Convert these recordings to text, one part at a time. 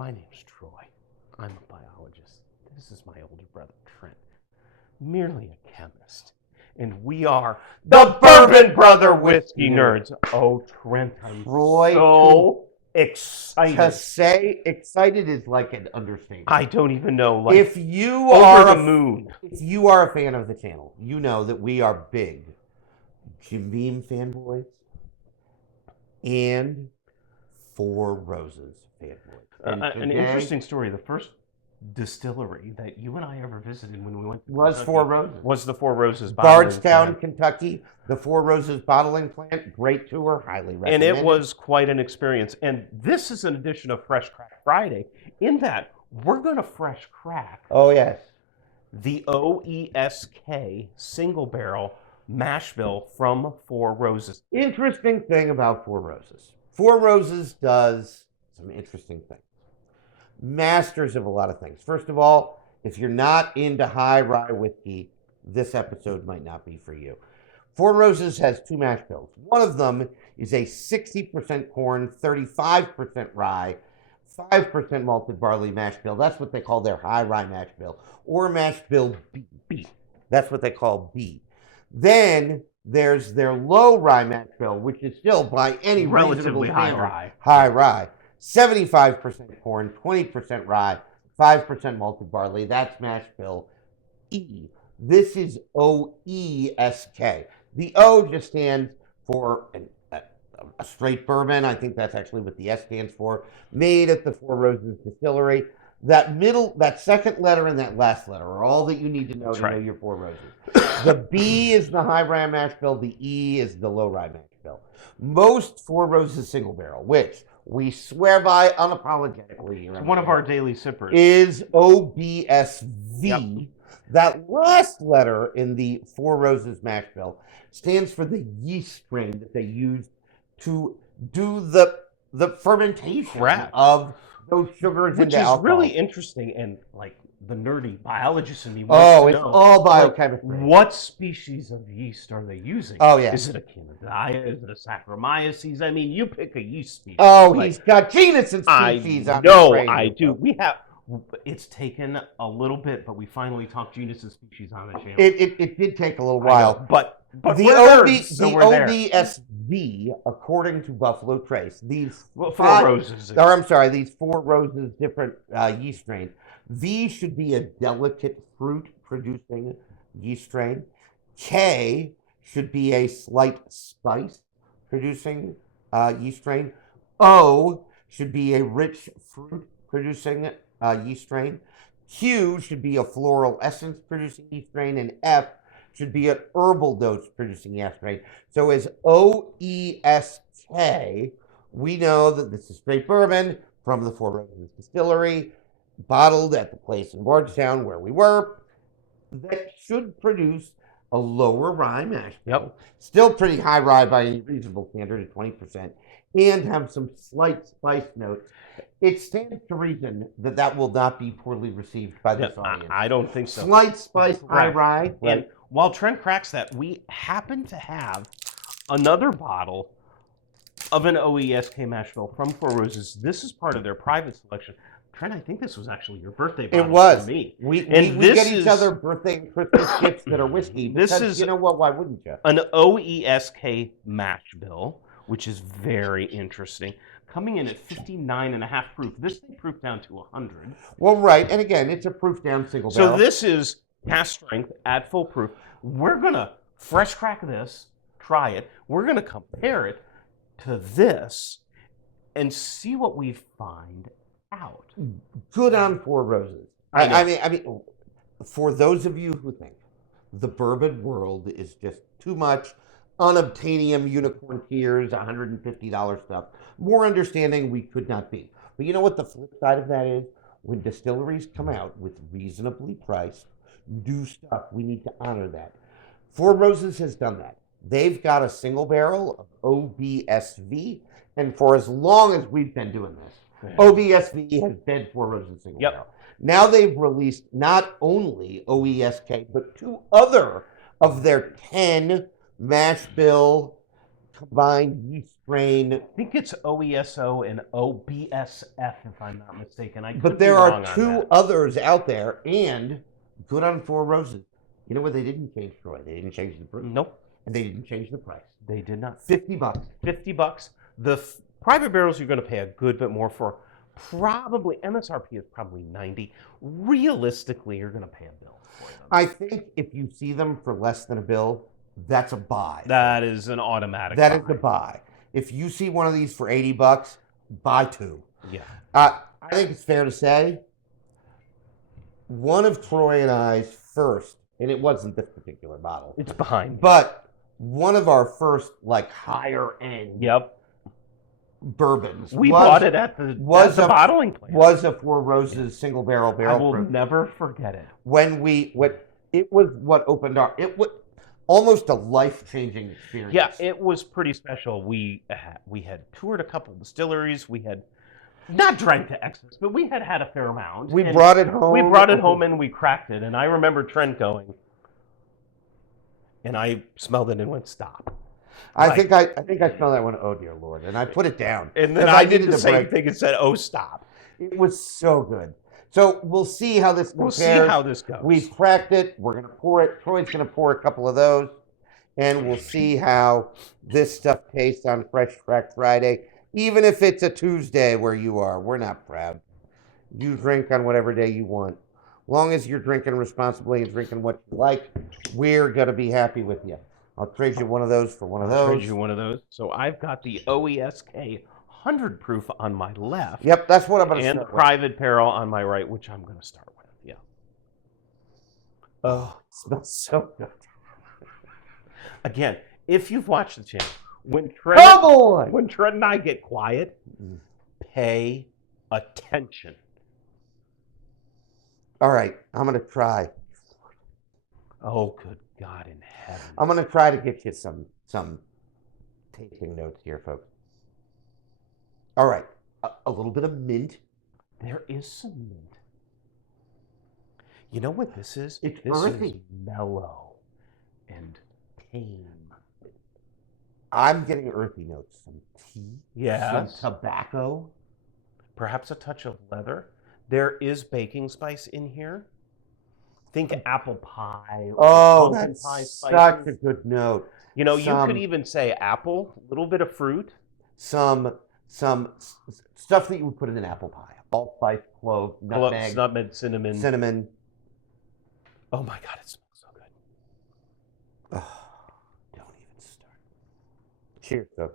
My name's Troy. I'm a biologist. This is my older brother, Trent. Merely a chemist. And we are the Bourbon Brother Whiskey Nerds. Oh, Trent, I'm Troy, so excited. To say excited is like an understatement. I don't even know. Like, if you over are the moon. If you are a fan of the channel, you know that we are big Jim Beam fanboys and Four Roses fanboys. An interesting story. The first distillery that you and I ever visited when we went to was Kentucky Four Roses. Was the Four Roses bottling Bardstown, plant. Kentucky. The Four Roses bottling plant. Great tour. Highly recommend. And it was quite an experience. And this is an edition of Fresh Crack Friday in that we're going to fresh crack. Oh, yes. The OESK single barrel mash bill from Four Roses. Interesting thing about Four Roses. Four Roses does some interesting things. Masters of a lot of things. First of all, if you're not into high rye whiskey, this episode might not be for you. Four Roses has two mash bills. One of them is a 60% corn, 35% rye, 5% malted barley mash bill. That's what they call their high rye mash bill, or mash bill B. That's what they call B. Then there's their low rye mash bill, which is still by any Relatively reasonable high standard, rye. high rye. 75% corn, 20% rye, 5% malted barley. That's mash bill E. This is OESK. The O just stands for a straight bourbon. I think that's actually what the S stands for. Made at the Four Roses Distillery. That second letter and that last letter are all that you need to know know your Four Roses. The B is the high rye mash bill. The E is the low rye mash bill. Most Four Roses single barrel, which we swear by unapologetically here, One of our daily sippers is OBSV. Yep. That last letter in the Four Roses mash bill stands for the yeast strain that they used to do the fermentation of those sugars which into is alcohol. really interesting, and like the nerdy biologist in me wants to know, all biochemistry. Like, what species of yeast are they using? Oh, yeah. Is it a Candida? Is it a Saccharomyces? I mean, you pick a yeast species. Oh, he's got genus and species on the train. I do. We have. It's taken a little bit, but we finally talked genus and species on the channel. It did take a little while, but the OBSV, according to Buffalo Trace, these Four Roses. These Four Roses different yeast strains. V should be a delicate fruit-producing yeast strain. K should be a slight spice-producing yeast strain. O should be a rich fruit-producing yeast strain. Q should be a floral essence-producing yeast strain, and F should be an herbal dose-producing yeast strain. So as OESK, we know that this is straight bourbon from the Four Roses Distillery, bottled at the place in Bardstown where we were, that should produce a lower rye mash bill. Yep. Still pretty high rye by any reasonable standard at 20%, and have some slight spice notes. It stands to reason that will not be poorly received by this audience. I don't think so. Slight spice, high rye. And while Trent cracks that, we happen to have another bottle of an OESK mash bill from Four Roses. This is part of their private selection. Trent, I think this was actually your birthday bottle. It was. For me. We get each other birthday and Christmas gifts that are whiskey. Because, you know what? Why wouldn't you? An OESK mash bill, which is very interesting, coming in at 59.5 proof. This thing proofed down to 100. Well, right. And again, it's a proof down single barrel. So this is cast strength at full proof. We're going to fresh crack this, try it. We're going to compare it to this and see what we find out. Good on Four Roses. I mean, for those of you who think the bourbon world is just too much unobtainium unicorn tears, $150 stuff, more understanding we could not be. But you know what the flip side of that is? When distilleries come out with reasonably priced new stuff, we need to honor that. Four Roses has done that. They've got a single barrel of OBSV, and for as long as we've been doing this, OBSV has been Four Roses single barrel. Now they've released not only OESK, but two other of their 10 mash bill combined yeast strain. I think it's OESO and OBSF, if I'm not mistaken. I could But be there wrong are on 2 that. others out there, and good on Four Roses. You know what they didn't change, Troy? They didn't change the proof. Nope, And they didn't change the price. they did not. $50. $50. The private barrels you're going to pay a good bit more for. Probably MSRP is probably 90. Realistically, you're going to pay a bill for them. I think if you see them for less than a bill, that's a buy. That is an automatic. That is a buy. If you see one of these for $80, buy 2. Yeah. I think it's fair to say one of Troy and I's first, and it wasn't this particular bottle, It's behind me. but one of our first like higher end Yep. bourbons. We bought it at the bottling plant. Was a Four Roses single barrel I will proof. never forget it. It was what opened almost a life-changing experience. Yeah, it was pretty special. We had toured a couple distilleries. We had not drank to excess, but we had a fair amount. We brought it home. We brought it home and we cracked it. And I remember Trent going, and I smelled it and went, stop. I think I smelled that one. Oh dear Lord! And I put it down. And then I did the same thing and said, "Oh, stop." It was so good. So we'll see how this compares. We'll see how this goes. We've cracked it. We're gonna pour it. Troy's gonna pour a couple of those, and we'll see how this stuff tastes on Fresh Crack Friday. Even if it's a Tuesday where you are, we're not proud. You drink on whatever day you want. Long as you're drinking responsibly and drinking what you like, we're gonna be happy with you. I'll trade you one of those for one of those. Trade you one of those. So I've got the OESK 100 proof on my left. Yep, that's what I'm going to start And with. Private Barrel on my right, which I'm going to start with. Yeah. Oh, it smells so good. Again, if you've watched the channel, when Trent and I get quiet, pay attention. All right, I'm going to try. Oh, good God in heaven. I'm going to try to get you some tasting notes here, folks. All right, a little bit of mint. There is some mint. You know what this is? It's this earthy. Is mellow and tame. I'm getting earthy notes. Some tea. Yes. Some tobacco. Perhaps a touch of leather. There is baking spice in here. Think apple pie. Oh, pumpkin that's pie such spices. a good note. You know, you could even say apple, a little bit of fruit. Some stuff that you would put in an apple pie. Allspice, clove, nutmeg, cinnamon. Oh my God, it smells so good. Oh, don't even start. Cheers, folks.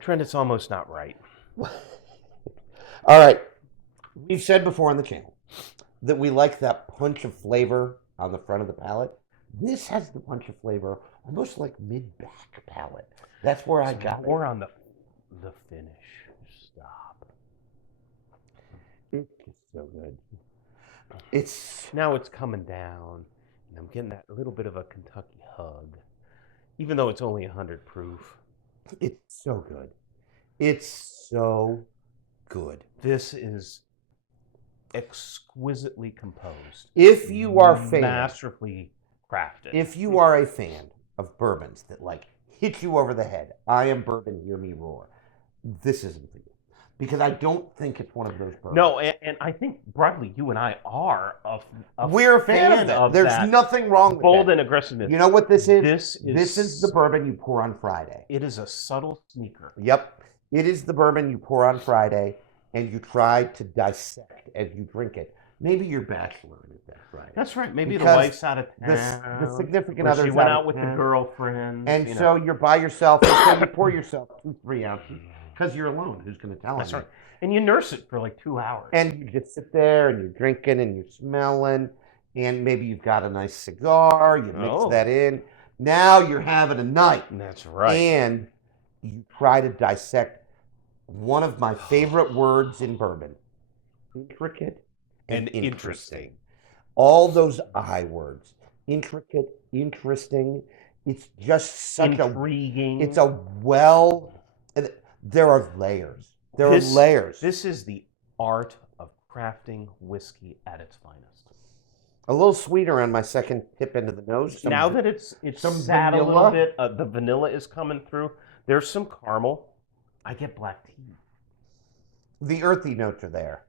Trent, it's almost not right. All right. We've said before on the channel that we like that punch of flavor on the front of the palate. This has the punch of flavor almost like mid-back palate. That's where I got it. More on the finish. Stop. It's just so good. Now it's coming down, and I'm getting that little bit of a Kentucky hug, even though it's only 100 proof. It's so good. It's so good. This is exquisitely composed. If you are masterfully crafted. If you are a fan of bourbons that like hit you over the head, I am bourbon, hear me roar. This isn't for you. Because I don't think it's one of those bourbons. No, and I think broadly you and I are we're a fan of that. There's nothing wrong with bold that. and aggressiveness. You know what this is? This is the bourbon you pour on Friday. It is a subtle sneaker. Yep. It is the bourbon you pour on Friday and you try to dissect as you drink it. Maybe you're bachelor is that Friday. That's right. Maybe because the wife's out of town. The significant or other's she went out with town. the girlfriend. And so you're by yourself and so you pour yourself 2-3 ounces because you're alone. Who's going to tell That's you? right. And you nurse it for like 2 hours. And you just sit there and you're drinking and you're smelling and maybe you've got a nice cigar. You mix that in. Now you're having a night. That's right. And you try to dissect one of my favorite words in bourbon. Intricate and interesting. All those I words. Intricate, interesting. It's just such intriguing. It's a there are layers. There are layers. This is the art of crafting whiskey at its finest. A little sweeter on my second tip into the nose. Now that it's some sat a little vanilla. bit, the vanilla is coming through. There's some caramel. I get black tea. The earthy notes are there.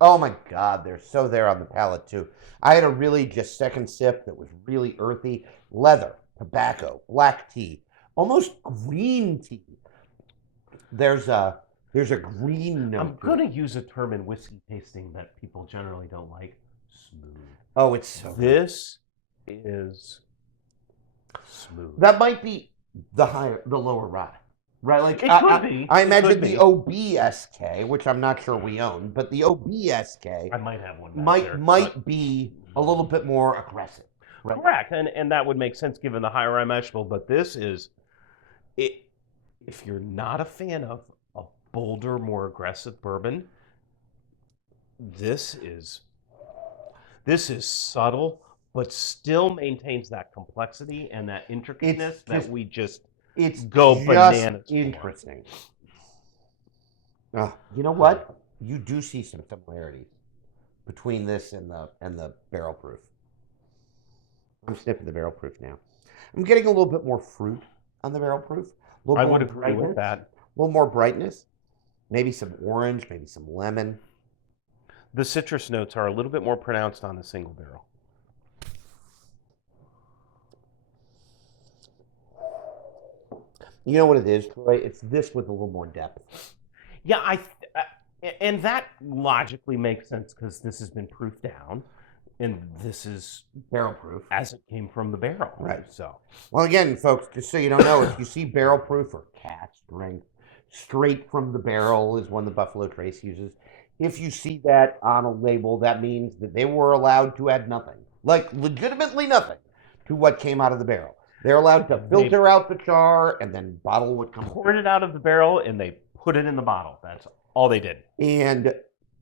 Oh my God, they're so there on the palate too. I had a really just second sip that was really earthy. Leather, tobacco, black tea, almost green tea. There's a green note. I'm going to use a term in whiskey tasting that people generally don't like. Smooth. Oh, it's so good. This is smooth. That might be the lower rye. Right, like It could be. I It imagine could the be. OBSK, which I'm not sure we own, but the OBSK I might have one back there, might be a little bit more aggressive. Right? Correct, and that would make sense given the high rye mash bill. But this is, if you're not a fan of a bolder, more aggressive bourbon, this is subtle, but still maintains that complexity and that intricateness that we just go bananas. Interesting. You know what? You do see some similarities between this and the barrel proof. I'm sniffing the barrel proof now. I'm getting a little bit more fruit on the barrel proof. I would agree with that. A little more brightness. Maybe some orange, maybe some lemon. The citrus notes are a little bit more pronounced on the single barrel. You know what it is, Troy? It's this with a little more depth. Yeah, and that logically makes sense because this has been proofed down, and this is barrel proof as it came from the barrel. Right. So, well, again, folks, just so you don't know, if you see barrel proof or cask strength straight from the barrel is one the Buffalo Trace uses. If you see that on a label, that means that they were allowed to add nothing, like legitimately nothing, to what came out of the barrel. They're allowed to filter out the char and then bottle what comes. Poured it out of the barrel and they put it in the bottle. That's all they did. And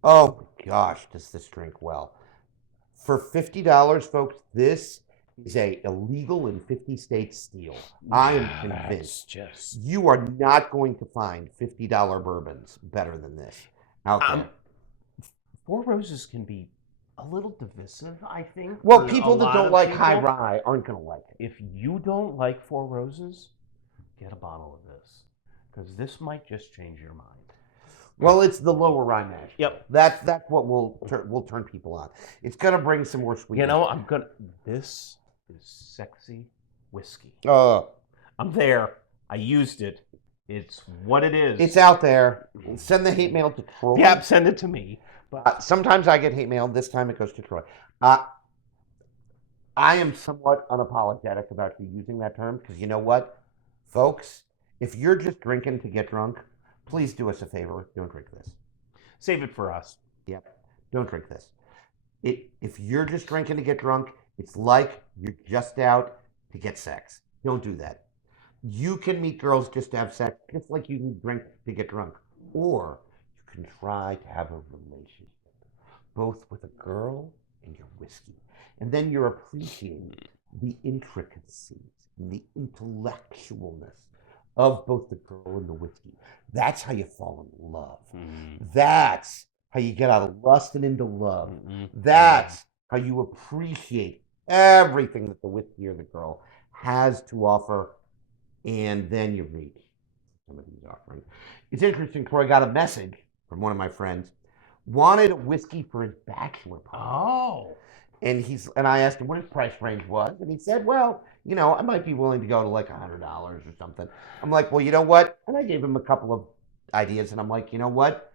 oh my gosh, does this drink well? For $50, folks, this is a illegal in 50 states steal. I am convinced. You are not going to find $50 bourbons better than this out there. Four Roses can be a little divisive, I think. Well, people that don't like high rye aren't going to like it. If you don't like Four Roses, get a bottle of this, because this might just change your mind. Well, it's the lower rye mash. Yep. That's what will turn people on. It's going to bring some more sweetness. You know, this is sexy whiskey. I'm there. I used it. It's what it is. It's out there. Send the hate mail to Troy. Yep, send it to me. Sometimes I get hate mail. This time it goes to Troy. I am somewhat unapologetic about you using that term because you know what, folks? If you're just drinking to get drunk, please do us a favor. Don't drink this. Save it for us. Yep. Don't drink this. If you're just drinking to get drunk, it's like you're just out to get sex. Don't do that. You can meet girls just to have sex, just like you can drink to get drunk. Or you can try to have a relationship, both with a girl and your whiskey. And then you're appreciating the intricacies and the intellectualness of both the girl and the whiskey. That's how you fall in love. That's how you get out of lust and into love. That's how you appreciate everything that the whiskey or the girl has to offer. And then you reach somebody's offering. It's interesting, Troy got a message from one of my friends, wanted a whiskey for his bachelor party. Oh. And I asked him what his price range was, and he said, well, you know, I might be willing to go to like $100 or something. I'm like, well, you know what? And I gave him a couple of ideas, and I'm like, you know what?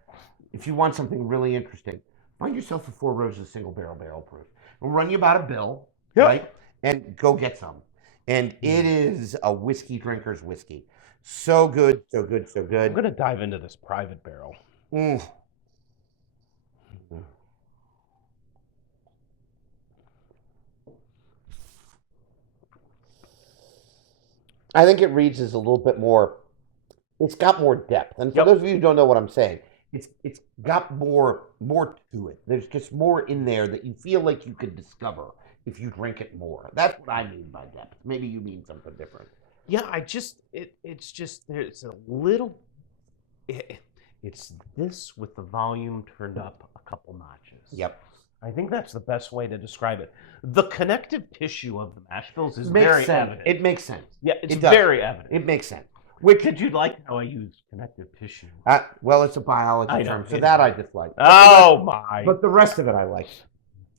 If you want something really interesting, find yourself a Four Roses single barrel proof. We'll run you about a bill, right? And go get some. And it is a whiskey drinker's whiskey. So good, so good, so good. I'm going to dive into this private barrel. I think it reads as a little bit more, it's got more depth. And for those of you who don't know what I'm saying, it's got more to it. There's just more in there that you feel like you could discover if you drink it more. That's what I mean by depth. Maybe you mean something different. Yeah, it's just there's a little. It's this with the volume turned up a couple notches. Yep. I think that's the best way to describe it. The connective tissue of the mash bills is Makes very sense. evident. It makes sense. Yeah, it's It does. very evident. It makes sense. Did you like how I use connective tissue? Well, it's a biology term, so that I dislike. Oh my! But the rest of it I like.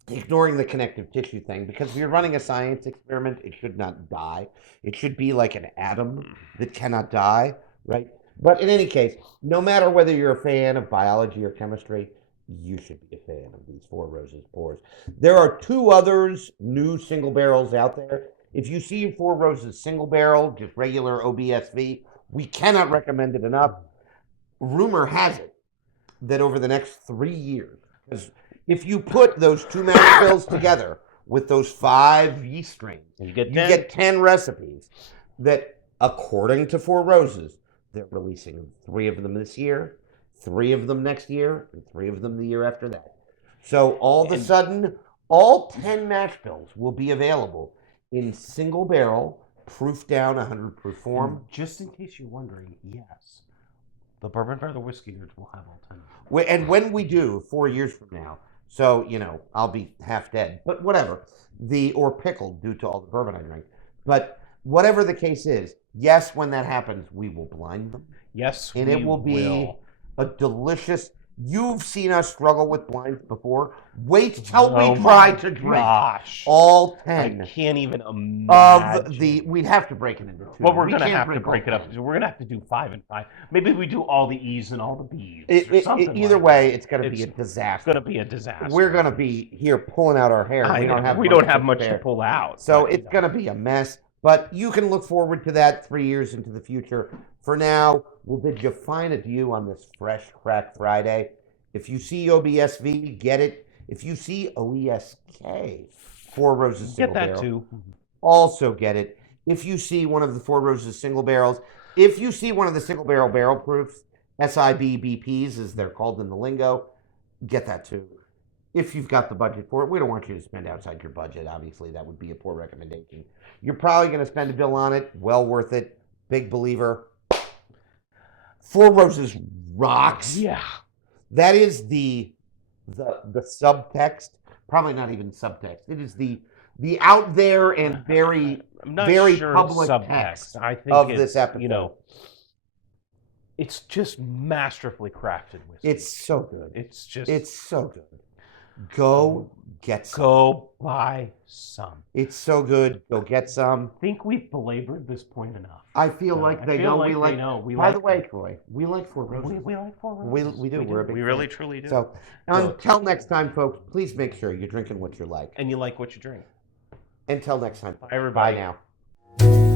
Ignoring the connective tissue thing, because if you're running a science experiment, it should not die. It should be like an atom that cannot die, right? But in any case, no matter whether you're a fan of biology or chemistry, you should be a fan of these Four Roses pours. There are two others, new single barrels out there. If you see Four Roses single barrel, just regular OBSV, we cannot recommend it enough. Rumor has it that over the next 3 years, because if you put those two mash bills together with those 5 yeast strains, you get 10 recipes that, according to Four Roses, they're releasing 3 of them this year, 3 of them next year, and 3 of them the year after that. So all of a sudden, all 10 mash bills will be available in single barrel, proof down, 100 proof form. And just in case you're wondering, yes, the Bourbon Brother Whiskey Nerds will have all 10. And when we do, 4 years from now, so, I'll be half dead, but whatever, or pickled due to all the bourbon I drink. But whatever the case is, yes, when that happens, we will blind them. Yes, and it will be a delicious. You've seen us struggle with blinds before. Wait till we try to drink all 10. I can't even imagine. We'd have to break it into 2. Well, we're going to have to break it up. We're going to have to do 5 and 5. Maybe we do all the E's and all the B's. Either way, it's going to be a disaster. It's going to be a disaster. We're going to be here pulling out our hair. We don't have much to pull out. So it's going to be a mess. But you can look forward to that 3 years into the future. For now, we'll bid you fine adieu on this Fresh Crack Friday. If you see OBSV, get it. If you see OESK, Four Roses single barrel, get that too. Also get it. If you see one of the Four Roses single barrels, if you see one of the single barrel proofs, SIBBPs as they're called in the lingo, get that too. If you've got the budget for it, we don't want you to spend outside your budget. Obviously, that would be a poor recommendation. You're probably going to spend a bill on it. Well worth it. Big believer. Four Roses rocks. Yeah. That is the subtext. Probably not even subtext. It is the out there and very public text I think of this episode. It's just masterfully crafted whiskey. It's so good. It's so good. Go get some. Go buy some. It's so good. Go get some. I think we've belabored this point enough. I feel like they know. By the way, Troy, we like Four Roses. We like Four Roses. We do. We're a big We really, truly do. So until next time, folks, please make sure you're drinking what you like. And you like what you drink. Until next time. Bye, everybody. Bye now.